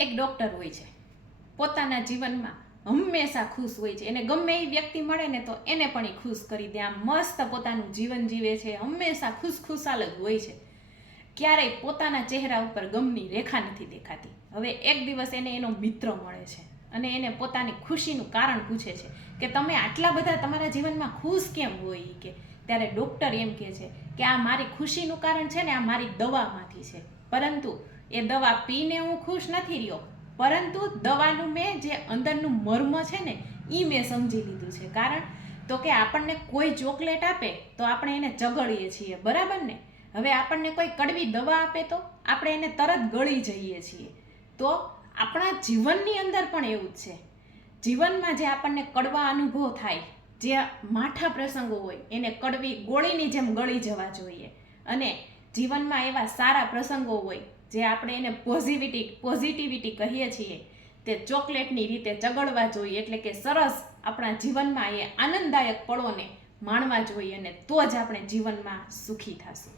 એક ડૉક્ટર હોય છે, પોતાના જીવનમાં હંમેશા ખુશ હોય છે. એને ગમે એ વ્યક્તિ મળે ને તો એને પણ એ ખુશ કરી દે. આમ મસ્ત પોતાનું જીવન જીવે છે, હંમેશા ખુશખુશાલ જ હોય છે. ક્યારેય પોતાના ચહેરા ઉપર ગમની રેખા નથી દેખાતી. હવે એક દિવસ એને એનો મિત્ર મળે છે અને એને પોતાની ખુશીનું કારણ પૂછે છે કે તમે આટલા બધા તમારા જીવનમાં ખુશ કેમ હોય. કે ત્યારે ડૉક્ટર એમ કહે છે કે આ મારી ખુશીનું કારણ છે ને આ મારી દવામાંથી છે, પરંતુ એ દવા પીને હું ખુશ નથી રહ્યો, પરંતુ દવાનું મેં જે અંદરનું મર્મ છે ને એ મેં સમજી લીધું છે. કારણ તો કે આપણને કોઈ ચોકલેટ આપે તો આપણે એને ચગળીએ છીએ, બરાબર ને. હવે આપણને કોઈ કડવી દવા આપે તો આપણે એને તરત ગળી જઈએ છીએ. તો આપણા જીવનની અંદર પણ એવું જ છે. જીવનમાં જે આપણને કડવા અનુભવ થાય, જે માઠા પ્રસંગો હોય એને કડવી ગોળીની જેમ ગળી જવા જોઈએ. અને જીવનમાં એવા સારા પ્રસંગો હોય જે આપણે એને પોઝિટિવિટી કહીએ છીએ, તે ચોકલેટની રીતે ચગળવા જોઈએ. એટલે કે સરસ આપણા જીવનમાં એ આનંદદાયક પળોને માણવા જોઈએ અને તો જ આપણે જીવનમાં સુખી થશું.